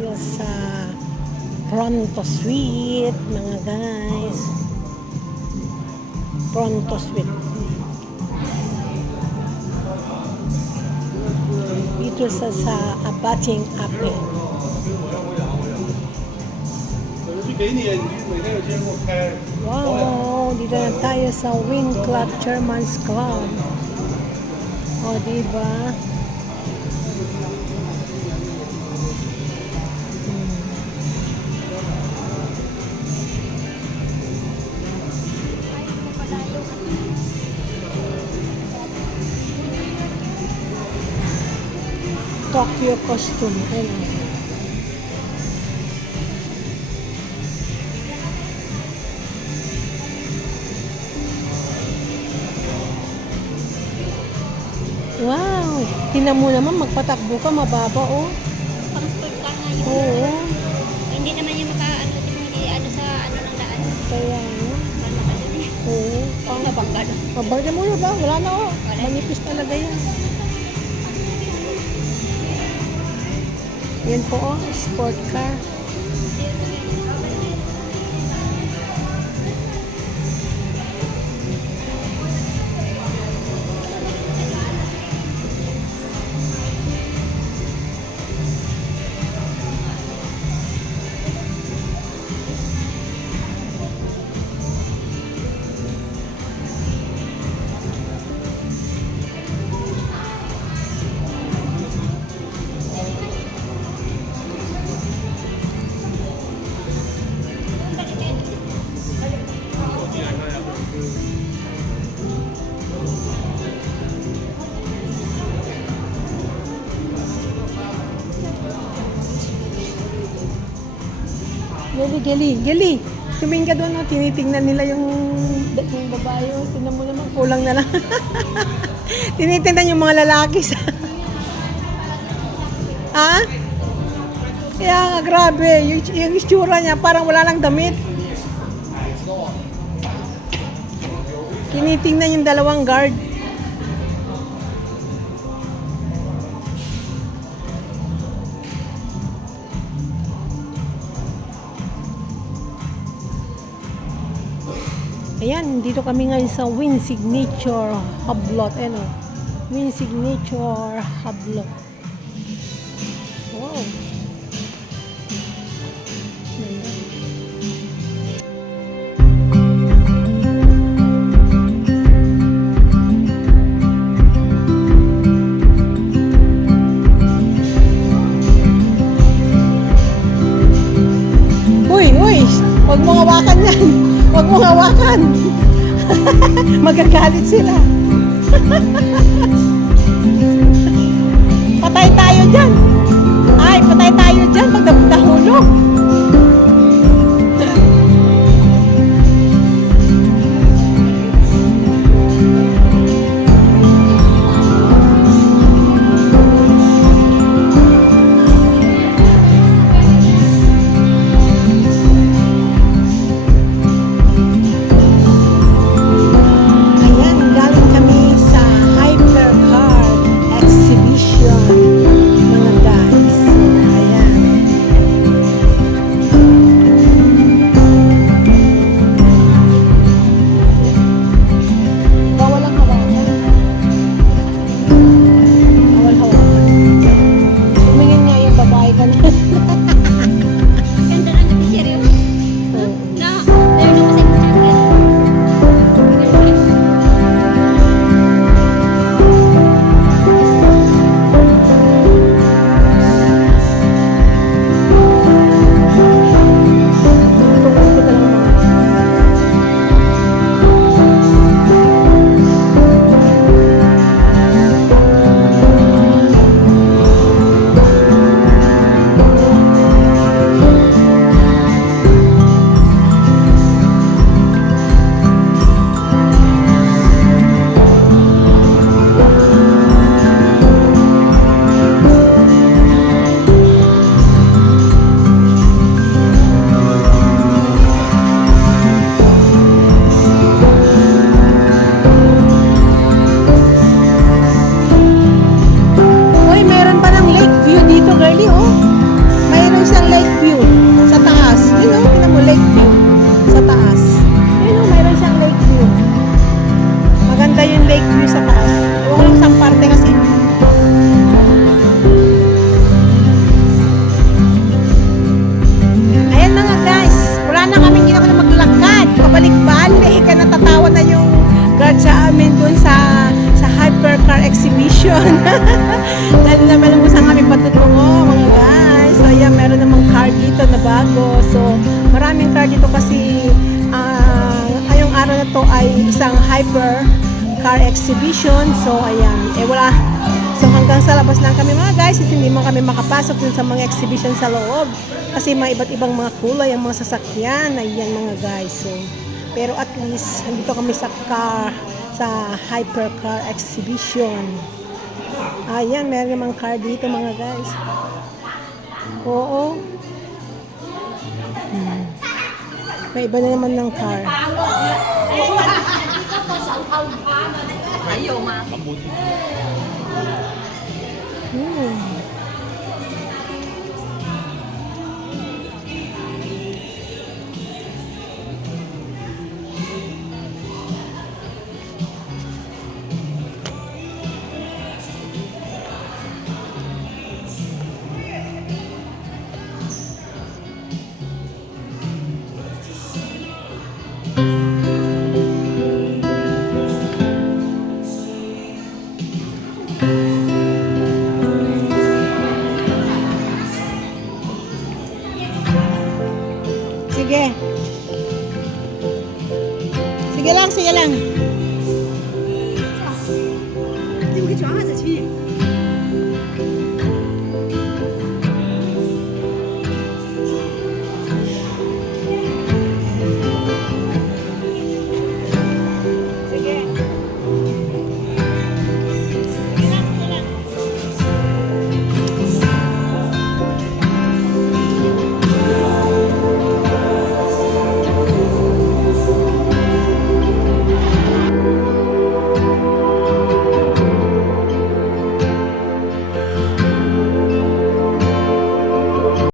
tayo sa Pronto Sweet, mga guys. Pronto Sweet. Dito sa Abating Ape. Wow! Dito na tayo sa Wing Club, Chairman's Club. O, diba? Tokyo costume. Ayun. Wow! Tingnan mo naman, magpatakbo ka, mababa, oh. Pang sport car nga yun. Oo. Hindi naman yung maka-ano, hindi ano sa ano ng daan. Kaya, no? Ano ka dun eh. Oo. Pang nabangga na. Mabangga mo na ba? Wala na, oh. Wala. Manipis talaga yan. Yan po, oh. Sport car. Gali. Tumingin ka doon, no? Tinitingnan nila yung babae. Oh. Tingnan mo naman, kulang na lang. Tinitingnan yung mga lalaki sa... Ha? Kaya nga, grabe. Yung itsura niya, parang wala lang damit. Tinitingnan yung dalawang guard. Ayan, dito kami ngayon sa Win Signature Hublot. Ano? Win Signature Hublot. Wow. Uy! Huwag mo hawakan yan! Huwag mo hawakan! Magagalit sila. Patay tayo dyan. Ay, patay tayo dyan pag nahulog. dito na bago. So, maraming car dito kasi ngayong araw na to ay isang hyper car exhibition. So, ayan. Wala. So, hanggang sa labas lang kami mga guys. Kasi hindi mo kami makapasok dun sa mga exhibition sa loob. Kasi mga iba't ibang mga kulay ang mga sasakyan. Ayan mga guys. So, pero at least, nandito kami sa hypercar exhibition. Ayan, meron namang car dito mga guys. Oo. May iba na naman ng car. Sige. Sige lang, sige lang. 你们去抓啥子去？